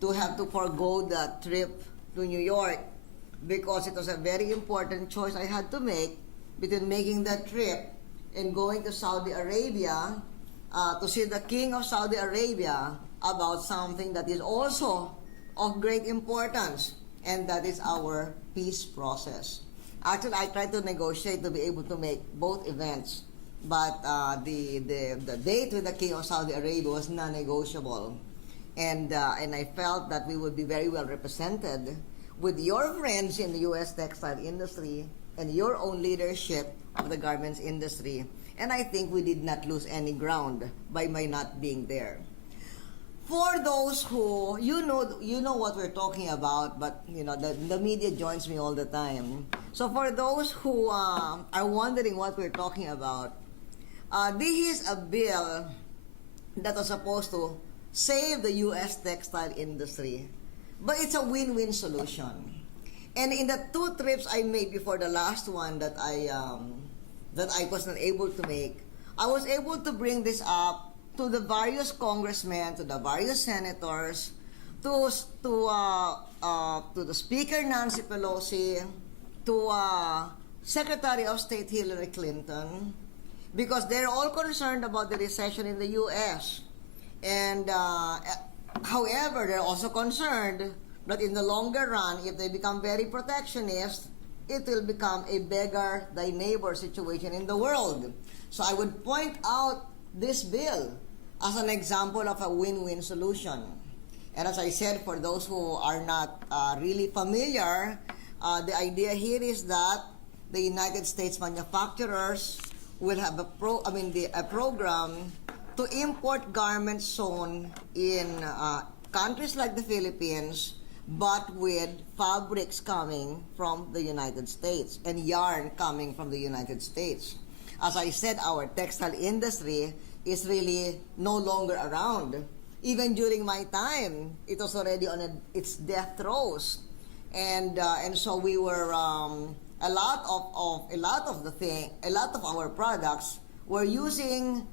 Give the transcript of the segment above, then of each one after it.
to have to forego the trip to New York because it was a very important choice I had to make between making that trip and going to Saudi Arabia to see the King of Saudi Arabia about something that is also of great importance, and that is our peace process. Actually, I tried to negotiate to be able to make both events, but the date with the King of Saudi Arabia was non-negotiable, and I felt that we would be very well represented with your friends in the U.S. textile industry and your own leadership of the garments industry. And I think we did not lose any ground by my not being there. For those who, you know what we're talking about, but the media joins me all the time. So for those who are wondering what we're talking about, this is a bill that was supposed to save the U.S. textile industry, but it's a win-win solution. And in the 2 trips I made before the last one that I wasn't able to make, I was able to bring this up to the various congressmen, to the various senators, to the Speaker Nancy Pelosi, to Secretary of State Hillary Clinton, because they're all concerned about the recession in the U.S. And however, they're also concerned that in the longer run, if they become very protectionist, it will become a beggar thy neighbor situation in the world. So I would point out this bill as an example of a win-win solution. And as I said, for those who are not really familiar, the idea here is that the United States manufacturers will have a program to import garments sewn in countries like the Philippines, but with fabrics coming from the United States and yarn coming from the United States. As I said, our textile industry is really no longer around. Even during my time, it was already on its death throes, and so we were a lot of our products were using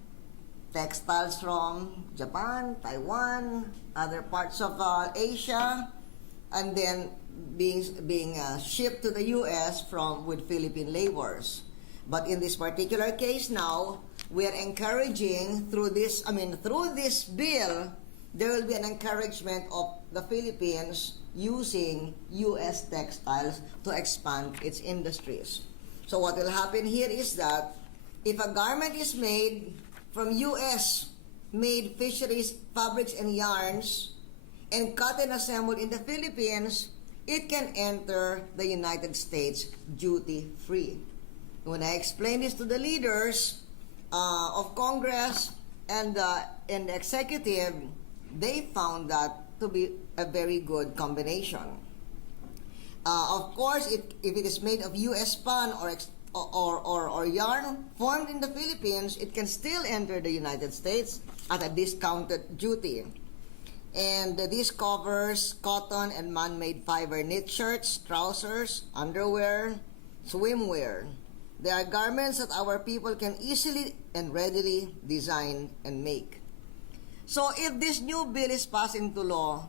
textiles from Japan, Taiwan, other parts of Asia, and then being shipped to the U.S. with Philippine laborers. But in this particular case now, we are encouraging through this bill, there will be an encouragement of the Philippines using U.S. textiles to expand its industries. So what will happen here is that if a garment is made from U.S. made fisheries, fabrics, and yarns, and cut and assembled in the Philippines, it can enter the United States duty-free. When I explained this to the leaders of Congress and the executive, they found that to be a very good combination. Of course, if it is made of U.S. spun or yarn formed in the Philippines, it can still enter the United States at a discounted duty. And this covers cotton and man-made fiber knit shirts, trousers, underwear, swimwear. They are garments that our people can easily and readily design and make. So if this new bill is passed into law,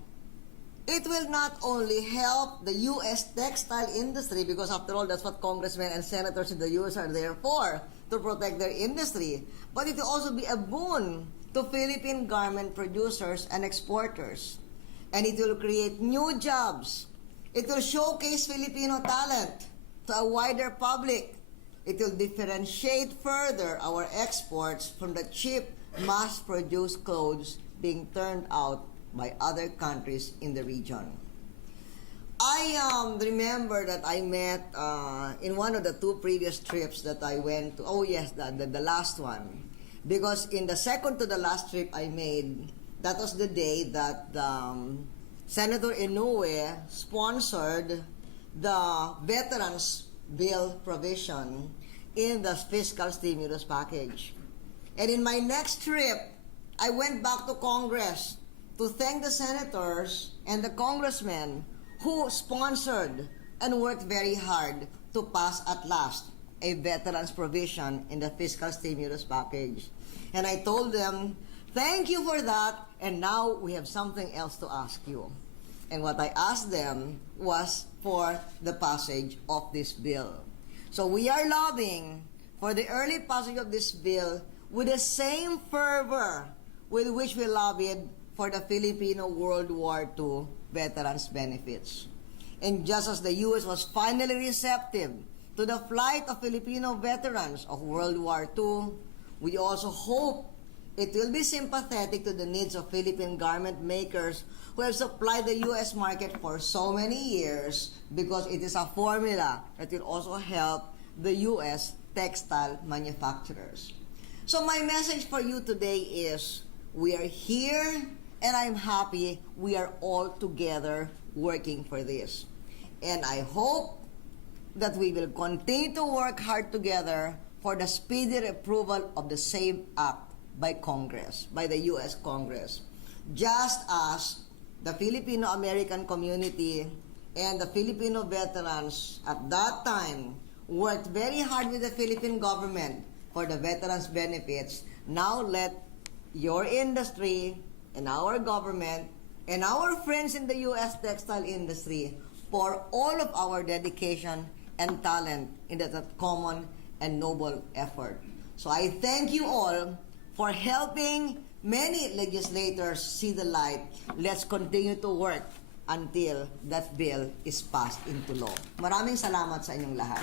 it will not only help the U.S. textile industry, because after all, that's what congressmen and senators in the U.S. are there for, to protect their industry, but it will also be a boon to Philippine garment producers and exporters. And it will create new jobs. It will showcase Filipino talent to a wider public. It will differentiate further our exports from the cheap, mass-produced clothes being turned out by other countries in the region. I remember that I met in one of the 2 previous trips that I went to. Oh yes, the last one. Because in the second to the last trip I made, that was the day that Senator Inoue sponsored the Veterans Bill provision in the fiscal stimulus package. And in my next trip, I went back to Congress to thank the senators and the congressmen who sponsored and worked very hard to pass at last a veterans provision in the fiscal stimulus package. And I told them, thank you for that, and now we have something else to ask you. And what I asked them was for the passage of this bill. So we are lobbying for the early passage of this bill with the same fervor with which we lobbied for the Filipino World War II veterans benefits. And just as the U.S. was finally receptive to the flight of Filipino veterans of World War II, we also hope it will be sympathetic to the needs of Philippine garment makers who have supplied the U.S. market for so many years, because it is a formula that will also help the U.S. textile manufacturers. So my message for you today is, we are here and I'm happy we are all together working for this. And I hope that we will continue to work hard together for the speedy approval of the SAVE Act by Congress, by the U.S. Congress. Just as the Filipino-American community and the Filipino veterans at that time worked very hard with the Philippine government for the veterans' benefits, now let your industry and our government and our friends in the U.S. textile industry pour all of our dedication and talent in that common and noble effort. So I thank you all for helping many legislators see the light. Let's continue to work until that bill is passed into law. Maraming salamat sa inyong lahat.